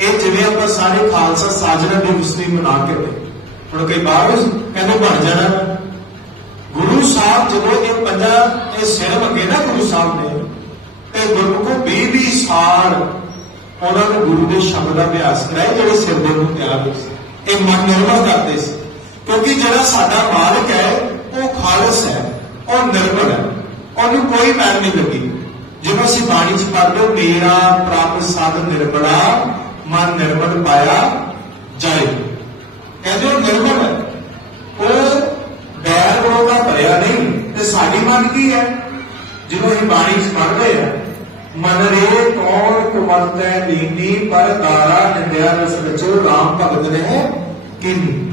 ਇਹ ਜਿਵੇਂ ਆਪਾਂ ਸਾਰੇ ਖਾਲਸਾ ਸਾਜਣਾ ਦੇ ਮੁਸਲਿਮ ਮਨਾ ਕੇ ਨੇ। ਹੁਣ ਕਈ ਬਾਹਰੋਂ ਕਹਿੰਦੇ ਬਣ ਜਾਣਾ। ਗੁਰੂ ਸਾਹਿਬ ਜਦੋਂ ਇਹ ਪੰਜਾ ਇਹ ਸਿਰ ਮੰਗੇ ਨਾ ਗੁਰੂ ਸਾਹਿਬ ਨੇ, ਤੇ ਗੁਰਮੁਖੋ 20 20 ਸਾਲ ਉਹਨਾਂ ਨੂੰ ਗੁਰੂ ਦੇ ਸ਼ਬਦ ਦਾ ਅਭਿਆਸ ਕਰਾਇਆ, ਜਿਹੜੇ ਸਿਰ ਦੇ ਨੂੰ ਤਿਆਰ ਹੋਏ ਸੀ। ਇਹ ਮਨ ਨਿਰਮਲ ਕਰਦੇ ਸੀ। ਕਿਉਂਕਿ ਜਿਹੜਾ ਸਾਡਾ ਮਾਲਕ ਹੈ, ਉਹ ਖਾਲਸ ਹੈ, ਉਹ ਨਿਰਮਲ ਹੈ। ਉਹਨੂੰ ਕੋਈ ਮੈਲ ਨਹੀਂ ਲੱਗੀ। ਜਦੋਂ ਅਸੀਂ ਬਾਣੀ ਚ ਪੜ੍ਹਦੇ ਮੇਰਾ ਪ੍ਰਭ ਸਦ ਨਿਰਮਲਾ ਮਨ ਨਿਰਮਲ ਪਾਇਆ ਜਾਏ। ਕਹਿੰਦੇ ਉਹ ਨਿਰਮਲ ਹੈ। ਉਹ ਬੈਰ ਵਿਰੋਧ ਦਾ ਭਰਿਆ ਨਹੀਂ, ਤੇ ਸਾਡੀ ਮਨ ਕੀ ਹੈ? ਜਦੋਂ ਅਸੀਂ ਬਾਣੀ ਚ ਪੜ੍ਹਦੇ ਆ ਮਨ ਰੇ ਕੌਣ ਕੁਮਰਤੈ ਲੀਨੀ ਪਰ ਦਾਰਾ ਨਿੰਦਿਆ ਰਸ ਵਿੱਚ ਰਾਮ ਭਗਤ ਨੇ ਕਿਨੀ